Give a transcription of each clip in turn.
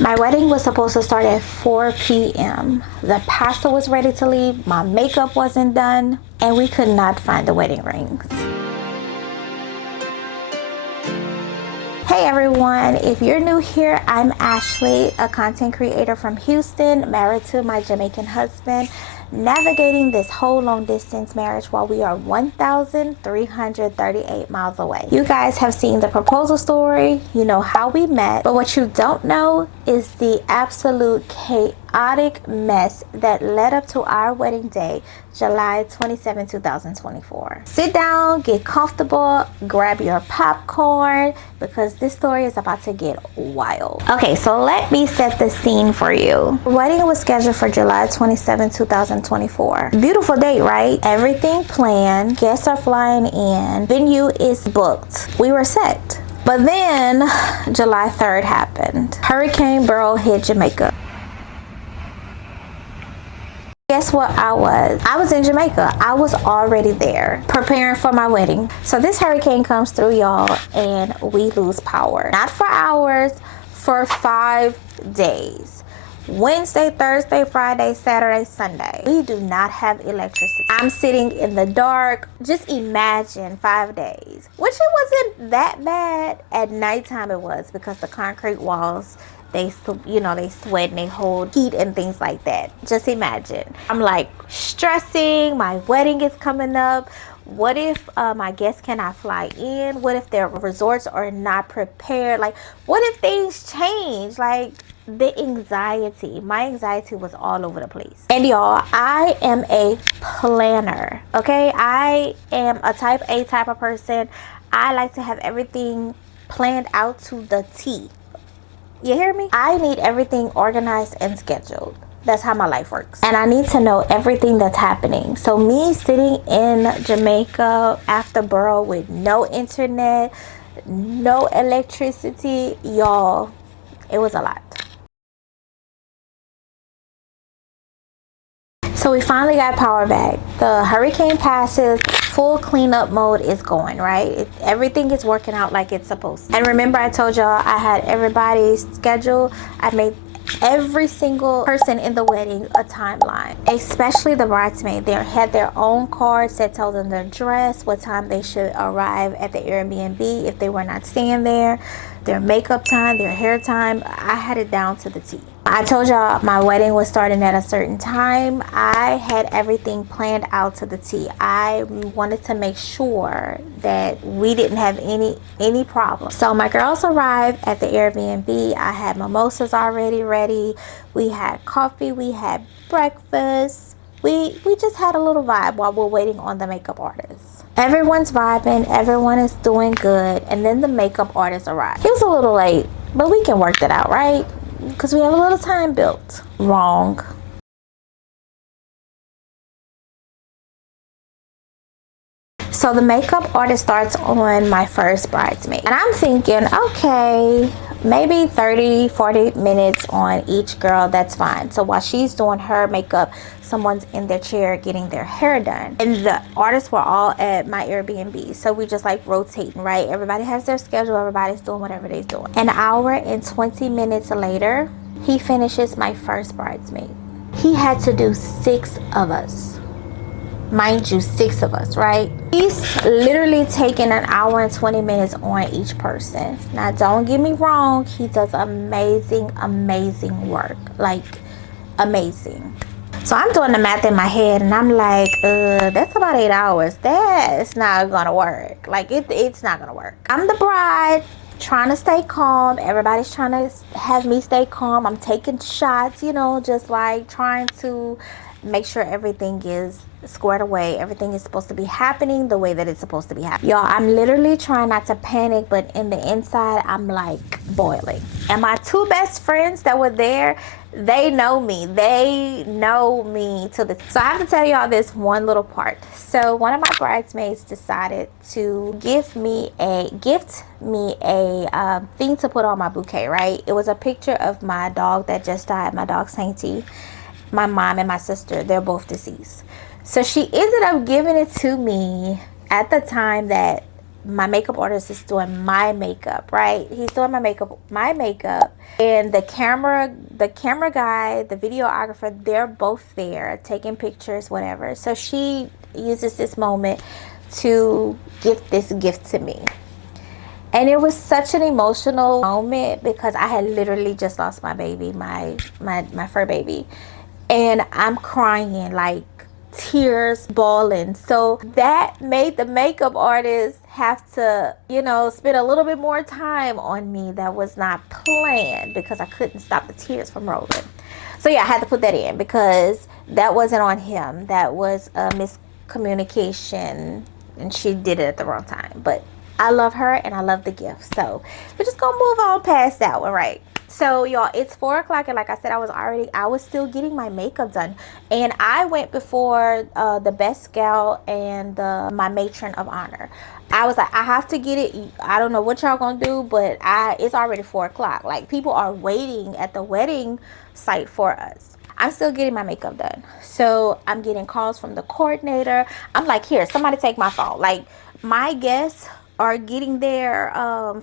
My wedding was supposed to start at 4 p.m. The pastor was ready to leave, my makeup wasn't done, and we could not find the wedding rings. Hey everyone, if you're new here, I'm Ashley, a content creator from Houston, married to my Jamaican husband, navigating this whole long distance marriage while we are 1,338 miles away. You guys have seen the proposal story, you know how we met, but what you don't know is the absolute chaotic mess that led up to our wedding day, July 27, 2024. Sit down, get comfortable, grab your popcorn, because this story is about to get wild. Okay, so let me set the scene for you. The wedding was scheduled for July 27, 2024. Beautiful date, right? Everything planned, guests are flying in, venue is booked. We were set. But then July 3rd happened. Hurricane Beryl hit Jamaica. Guess what I was? I was in Jamaica. I was already there preparing for my wedding. So this hurricane comes through, y'all, and we lose power. Not for hours, for 5 days. Wednesday, Thursday, Friday, Saturday, Sunday. We do not have electricity. I'm sitting in the dark. Just imagine 5 days, which it wasn't that bad. At nighttime it was, because the concrete walls, they sweat and they hold heat and things like that. Just imagine. I'm like stressing. My wedding is coming up. What if my guests cannot fly in? What if their resorts are not prepared? Like, what if things change? Like, the anxiety, my anxiety was all over the place. And y'all, I am a planner, okay? I am a type A type of person. I like to have everything planned out to the T. You hear me? I need everything organized and scheduled. That's how my life works. And I need to know everything that's happening. So me sitting in Jamaica after Beryl with no internet, no electricity, y'all, it was a lot. So we finally got power back. The hurricane passes, full cleanup mode is going, right? Everything is working out like it's supposed to. And remember I told y'all I had everybody's schedule. I made every single person in the wedding a timeline, especially the bridesmaid. They had their own cards that told them their dress, what time they should arrive at the Airbnb if they were not staying there, their makeup time, their hair time. I had it down to the T. I told y'all my wedding was starting at a certain time. I had everything planned out to the T. I wanted to make sure that we didn't have any problems. So my girls arrived at the Airbnb. I had mimosas already ready. We had coffee. We had breakfast. We just had a little vibe while we're waiting on the makeup artist. Everyone's vibing. Everyone is doing good. And then the makeup artist arrived. He was a little late, but we can work that out, right? Because we have a little time built. Wrong. So the makeup artist starts on my first bridesmaid. And I'm thinking, okay, maybe 30-40 minutes on each girl, that's fine. So while she's doing her makeup, someone's in their chair getting their hair done. And the artists were all at my Airbnb. So we just like rotating, right? Everybody has their schedule. Everybody's doing whatever they're doing. An hour and 20 minutes later, he finishes my first bridesmaid. He had to do 6 of us. Mind you, 6 of us, right? He's literally taking an hour and 20 minutes on each person. Now, don't get me wrong. He does amazing work. Like, amazing. So I'm doing the math in my head and I'm like, that's about 8 hours. That's not gonna work. Like, it's not gonna work. I'm the bride, trying to stay calm. Everybody's trying to have me stay calm. I'm taking shots, just like trying to make sure everything is squared away. Everything is supposed to be happening the way that it's supposed to be happening. Y'all, I'm literally trying not to panic, but in the inside, I'm like boiling. And my 2 best friends that were there, they know me. They know me to the... So I have to tell y'all this one little part. So one of my bridesmaids decided to gift me a thing to put on my bouquet, right? It was a picture of my dog that just died, my dog Sainty. My mom and my sister, they're both deceased. So she ended up giving it to me at the time that my makeup artist is doing my makeup, right? He's doing my makeup, and the camera guy, the videographer, they're both there taking pictures, whatever. So she uses this moment to give this gift to me. And it was such an emotional moment because I had literally just lost my baby, my fur baby. And I'm crying, like tears bawling. So that made the makeup artist have to, spend a little bit more time on me. That was not planned because I couldn't stop the tears from rolling. So yeah, I had to put that in because that wasn't on him. That was a miscommunication, and she did it at the wrong time. But I love her and I love the gift. So we're just gonna move on past that one, right? So y'all, it's 4 o'clock, and like I said, I was still getting my makeup done, and I went before the best gal and my matron of honor. I was like, I have to get it. I don't know what y'all gonna do, but it's already 4 o'clock. Like, people are waiting at the wedding site for us. I'm still getting my makeup done, so I'm getting calls from the coordinator. I'm like, here, somebody take my phone. Like, my guests are getting there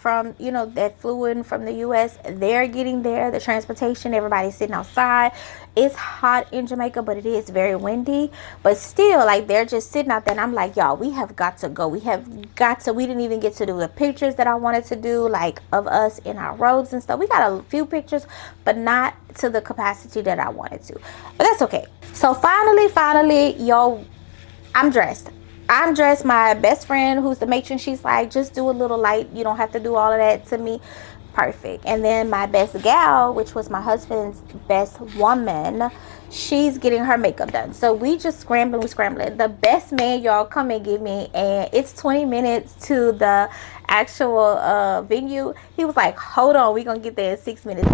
from, that flew in from the US. They're getting there, the transportation, everybody's sitting outside. It's hot in Jamaica, but it is very windy. But still, like, they're just sitting out there, and I'm like, y'all, we have got to go. We didn't even get to do the pictures that I wanted to do, like, of us in our robes and stuff. We got a few pictures, but not to the capacity that I wanted to. But that's okay. So finally, y'all, I'm dressed. My best friend, who's the matron, she's like, just do a little light. You don't have to do all of that to me. Perfect. And then my best gal, which was my husband's best woman, she's getting her makeup done. So we just scrambling. The best man, y'all, come and get me, and it's 20 minutes to the actual venue. He was like, hold on, we're gonna get there in 6 minutes.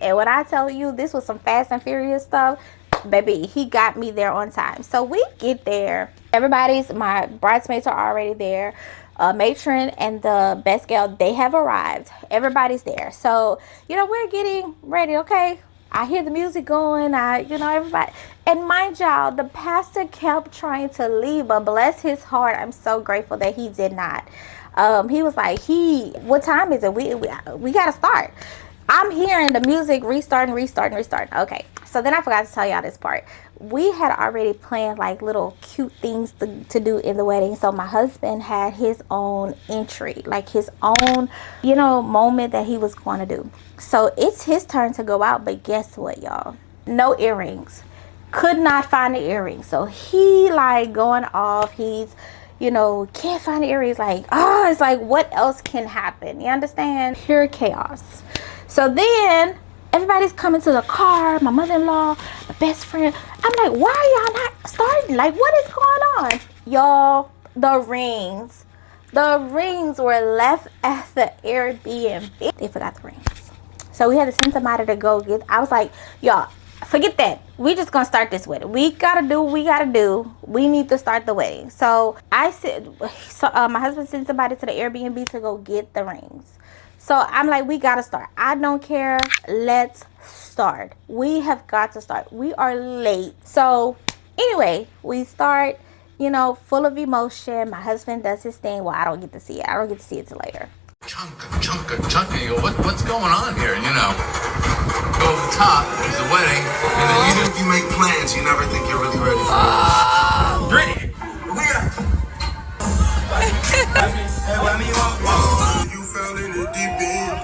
And when I tell you, this was some Fast and Furious stuff, baby, he got me there on time. So we get there. My bridesmaids are already there. Matron and the best gal, they have arrived. Everybody's there. So, we're getting ready, okay? I hear the music going. Everybody. And mind y'all, the pastor kept trying to leave, but bless his heart, I'm so grateful that he did not. He was like, what time is it? We got to start. I'm hearing the music restarting. Okay, so then I forgot to tell y'all this part. We had already planned like little cute things to do in the wedding. So my husband had his own entry, like his own, moment that he was going to do. So it's his turn to go out, but guess what, y'all? No earrings. Could not find the earrings. So he like going off. He's can't find the earrings. Like, it's like, what else can happen? You understand? Pure chaos. So then everybody's coming to the car, my mother-in-law, my best friend. I'm like, why are y'all not starting? Like, what is going on? Y'all, the rings were left at the Airbnb. They forgot the rings. So we had to send somebody to go get. I was like, y'all, forget that. We just gonna start this wedding. We gotta do what we gotta do. We need to start the wedding. So my husband sent somebody to the Airbnb to go get the rings. So I'm like, we gotta start. I don't care. Let's start. We have got to start. We are late. So anyway, we start, full of emotion. My husband does his thing. Well, I don't get to see it. I don't get to see it till later. Chunka. You go, what's going on here? Go over the top is the wedding, and then even if you make plans, you never think you're really ready for it. Ready. We are. You fell in the deep end.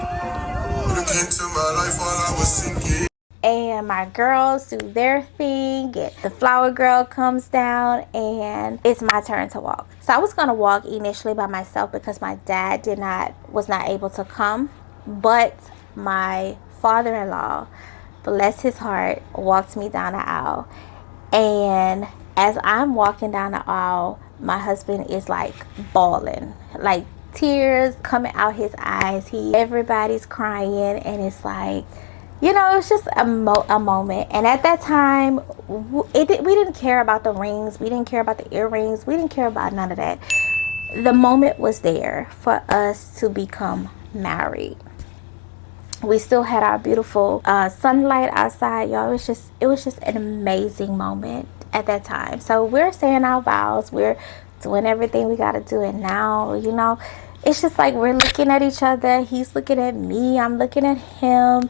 Look into my life while I was sinking. And my girls do their thing. The flower girl comes down, and it's my turn to walk. So I was gonna walk initially by myself because my dad was not able to come, but my father-in-law, bless his heart, walked me down the aisle. And as I'm walking down the aisle, my husband is like bawling, like tears coming out his eyes. Everybody's crying, and it's like, it's just a moment. And at that time, we didn't care about the rings. We didn't care about the earrings. We didn't care about none of that. The moment was there for us to become married. We still had our beautiful sunlight outside, y'all. It was just an amazing moment at that time. So we're saying our vows. We're doing everything we got to do. And now, you know, it's just like we're looking at each other. He's looking at me. I'm looking at him.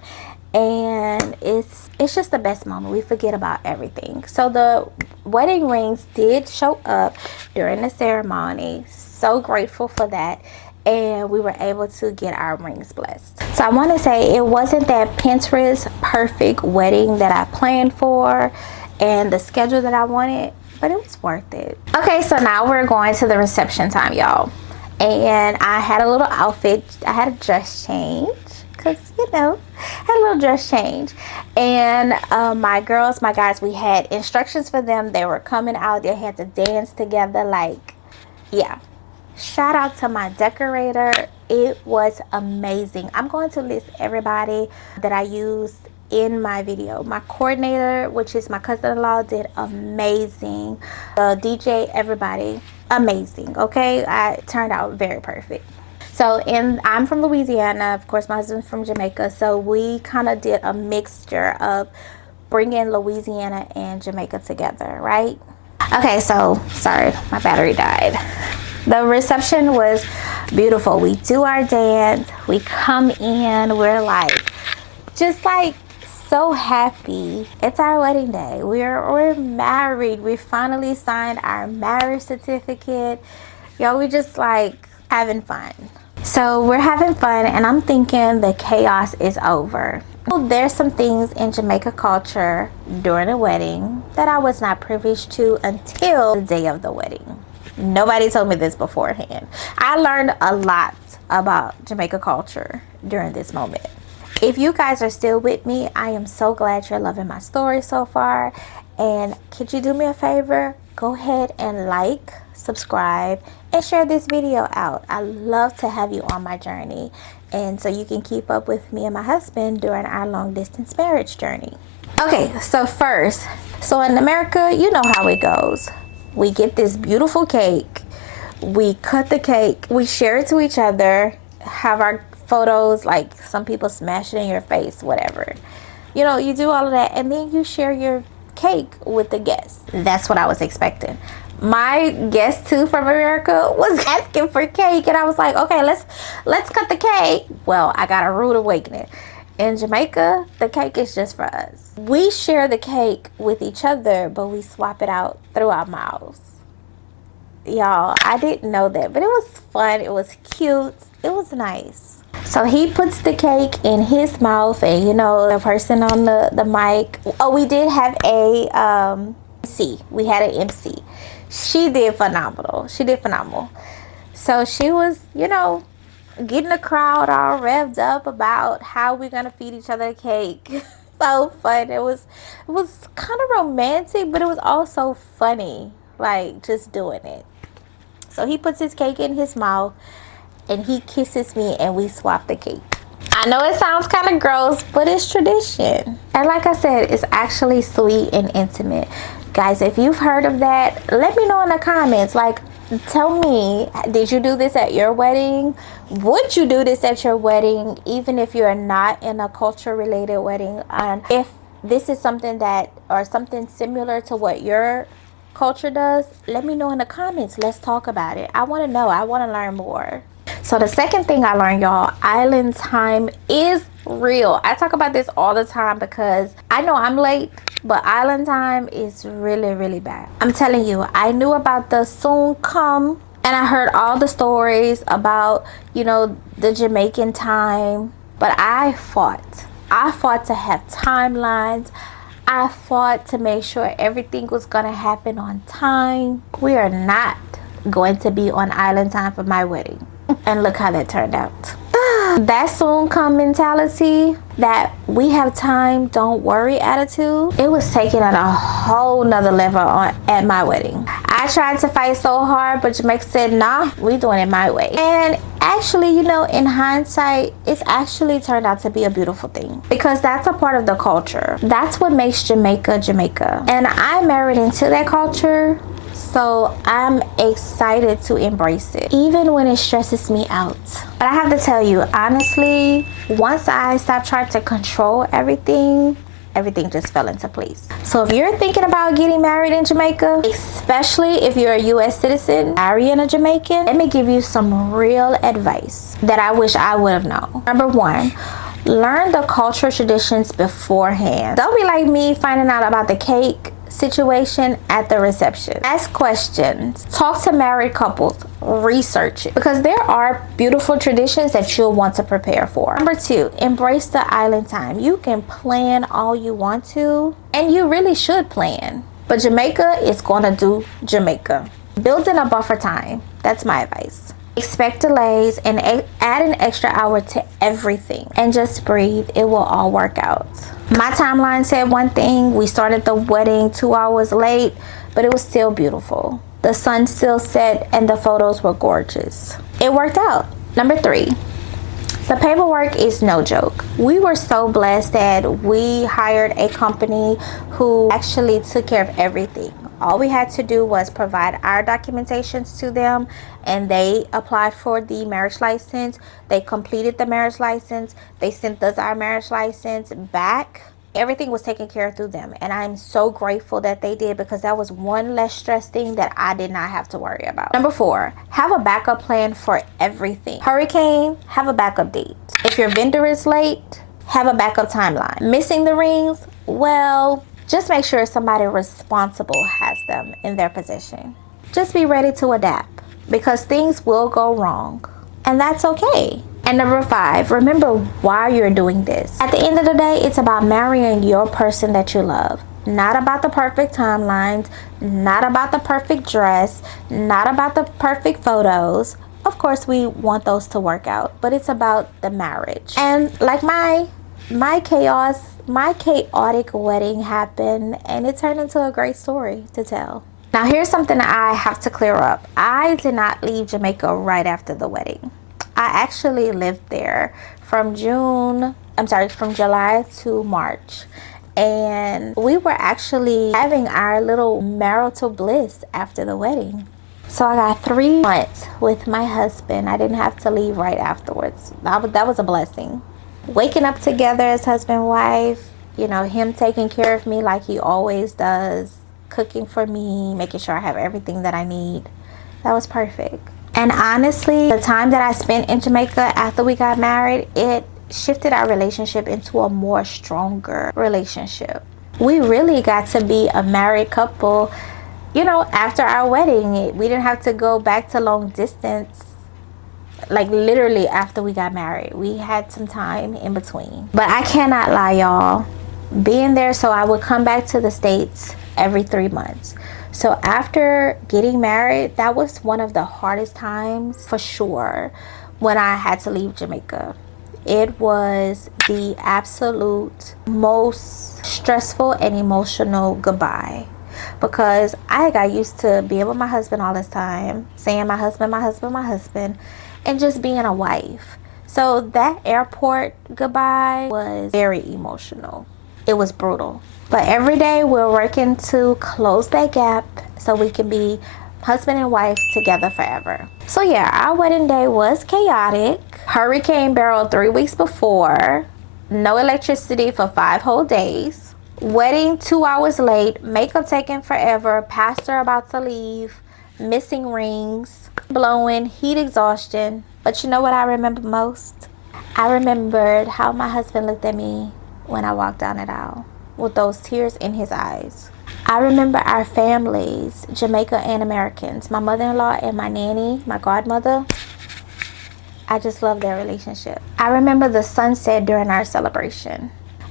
And it's just the best moment. We forget about everything. So the wedding rings did show up during the ceremony. So grateful for that. And we were able to get our rings blessed. So I want to say it wasn't that Pinterest perfect wedding that I planned for and the schedule that I wanted, but it was worth it. Okay, so now we're going to the reception time, y'all. And I had a little outfit. I had a dress change because, you know, I had a little dress change. And my girls, my guys, we had instructions for them. They were coming out. They had to dance together. Like, yeah. Shout out to my decorator. It was amazing. I'm going to list everybody that I used in my video. My coordinator, which is my cousin-in-law, did amazing. The DJ, everybody, amazing. Okay, I turned out very perfect. So I'm from Louisiana. Of course, my husband's from Jamaica. So we kind of did a mixture of bringing Louisiana and Jamaica together, right? Okay, so sorry, my battery died. The reception was beautiful. We do our dance. We come in. We're like, just like so happy. It's our wedding day. We're married. We finally signed our marriage certificate. Yo, we just like having fun. So we're having fun, and I'm thinking the chaos is over. There's some things in Jamaica culture during a wedding that I was not privy to until the day of the wedding. Nobody told me this beforehand. I learned a lot about Jamaica culture during this moment. If you guys are still with me, I am so glad you're loving my story so far. And could you do me a favor? Go ahead and like, subscribe, and share this video out. I love to have you on my journey, and so you can keep up with me and my husband during our long distance marriage journey. Okay, so first, in America, you know how it goes. We get this beautiful cake, we cut the cake, we share it to each other, have our photos, like some people smash it in your face, whatever. You know, you do all of that, and then you share your cake with the guests. That's what I was expecting. My guest too from America was asking for cake, and I was like, okay, let's cut the cake. Well, I got a rude awakening. In Jamaica, the cake is just for us. We share the cake with each other, but we swap it out through our mouths. Y'all, I didn't know that, but it was fun. It was cute. It was nice. So he puts the cake in his mouth, and you know, the person on the mic. Oh, we did have a MC. We had an MC. She did phenomenal. So she was, you know, getting the crowd all revved up about how we're gonna feed each other cake. So fun. It was kind of romantic, but it was also funny, like just doing it. So he puts his cake in his mouth and he kisses me, and we swap the cake. I know it sounds kind of gross, but it's tradition. And like I said, it's actually sweet and intimate. Guys, if you've heard of that, let me know in the comments. Like, tell me, did you do this at your wedding? Would you do this at your wedding, even if you're not in a culture related wedding? And if this is something that, or something similar to what your culture does, let me know in the comments. Let's talk about it. I want to know. I want to learn more. So the second thing I learned, y'all, island time is real. I talk about this all the time because I know I'm late, but island time is really, really bad. I'm telling you, I knew about the soon come, and I heard all the stories about, you know, the Jamaican time, but I fought to have timelines. I fought to make sure everything was gonna happen on time. We are not going to be on island time for my wedding. And look how that turned out. That soon come mentality, that we have time, don't worry attitude, it was taken at a whole nother level at my wedding. I tried to fight so hard, but Jamaica said, nah, we doing it my way. And actually, you know, in hindsight, it's actually turned out to be a beautiful thing, because that's a part of the culture. That's what makes Jamaica, Jamaica. And I married into that culture. So I'm excited to embrace it, even when it stresses me out. But I have to tell you, honestly, once I stopped trying to control everything, everything just fell into place. So if you're thinking about getting married in Jamaica, especially if you're a US citizen marrying a Jamaican, let me give you some real advice that I wish I would have known. Number one, learn the cultural traditions beforehand. Don't be like me finding out about the cake situation at the reception. Ask questions, talk to married couples, research it, because there are beautiful traditions that you'll want to prepare for. Number two, embrace the island time. You can plan all you want to, and you really should plan, but Jamaica is gonna do Jamaica. Build in a buffer time. That's my advice. Expect delays and add an extra hour to everything, and just breathe. It will all work out. My timeline said one thing. We started the wedding 2 hours late, but it was still beautiful. The sun still set and the photos were gorgeous. It worked out. Number three, the paperwork is no joke. We were so blessed that we hired a company who actually took care of everything. All we had to do was provide our documentations to them, and they applied for the marriage license. They completed the marriage license. They sent us our marriage license back. Everything was taken care of through them, and I'm so grateful that they did, because that was one less stress thing that I did not have to worry about. Number four, have a backup plan for everything. Hurricane, have a backup date. If your vendor is late, have a backup timeline. Missing the rings, well, just make sure somebody responsible has them in their possession. Just be ready to adapt, because things will go wrong, and that's okay. And number five, remember why you're doing this. At the end of the day, it's about marrying your person that you love. Not about the perfect timelines, not about the perfect dress, not about the perfect photos. Of course, we want those to work out, but it's about the marriage. And like my chaotic wedding happened, and it turned into a great story to tell. Now, here's something I have to clear up. I did not leave Jamaica right after the wedding. I actually lived there from July to March. And we were actually having our little marital bliss after the wedding. So I got 3 months with my husband. I didn't have to leave right afterwards. That was a blessing. Waking up together as husband and wife, him taking care of me like he always does, cooking for me, making sure I have everything that I need. That was perfect. And honestly, the time that I spent in Jamaica after we got married, it shifted our relationship into a more stronger relationship. We really got to be a married couple, after our wedding. We didn't have to go back to long distance, like literally after we got married. We had some time in between. But I cannot lie, y'all. Being there, so I would come back to the States every 3 months. So after getting married, that was one of the hardest times for sure when I had to leave Jamaica. It was the absolute most stressful and emotional goodbye, because I got used to being with my husband all this time, saying my husband, my husband, my husband, and just being a wife. So that airport goodbye was very emotional. It was brutal. But every day we're working to close that gap so we can be husband and wife together forever. So yeah, our wedding day was chaotic. Hurricane Beryl 3 weeks before. No electricity for 5 whole days. Wedding 2 hours late. Makeup taking forever. Pastor about to leave. Missing rings. Blowing. Heat exhaustion. But you know what I remember most? I remembered how my husband looked at me when I walked down that aisle, with those tears in his eyes. I remember our families, Jamaica and Americans, my mother-in-law and my nanny, my godmother. I just love their relationship. I remember the sunset during our celebration.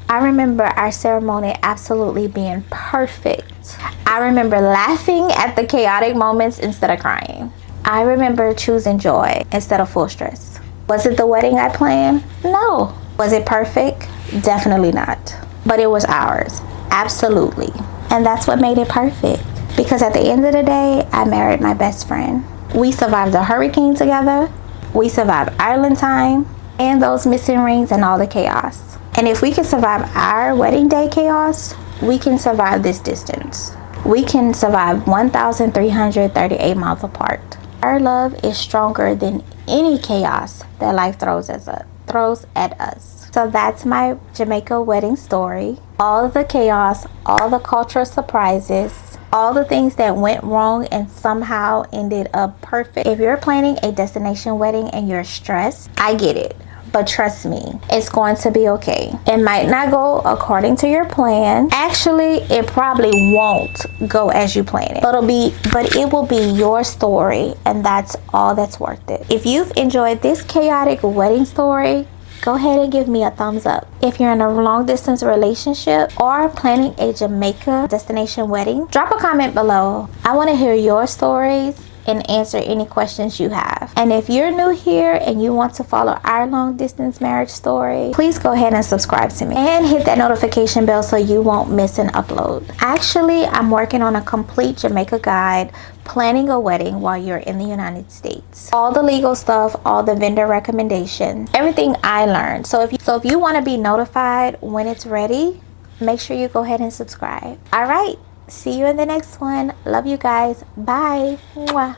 I remember our ceremony absolutely being perfect. I remember laughing at the chaotic moments instead of crying. I remember choosing joy instead of full stress. Was it the wedding I planned? No. Was it perfect? Definitely not. But it was ours. Absolutely. And that's what made it perfect. Because at the end of the day, I married my best friend. We survived the hurricane together. We survived island time and those missing rings and all the chaos. And if we can survive our wedding day chaos, we can survive this distance. We can survive 1,338 miles apart. Our love is stronger than any chaos that life throws us up. throws at us. So that's my Jamaica wedding story. All of the chaos, all the cultural surprises, all the things that went wrong and somehow ended up perfect. If you're planning a destination wedding and you're stressed, I get it. But trust me, it's going to be okay. It might not go according to your plan. Actually, it probably won't go as you plan it. But it will be your story, and that's all that's worth it. If you've enjoyed this chaotic wedding story, go ahead and give me a thumbs up. If you're in a long distance relationship or planning a Jamaica destination wedding, drop a comment below. I want to hear your stories and answer any questions you have. And if you're new here and you want to follow our long distance marriage story, please go ahead and subscribe to me and hit that notification bell so you won't miss an upload. Actually, I'm working on a complete Jamaica guide planning a wedding while you're in the United States. All the legal stuff, all the vendor recommendations, everything I learned. So if you want to be notified when it's ready, make sure you go ahead and subscribe. All right. See you in the next one. Love you guys. Bye. Mwah.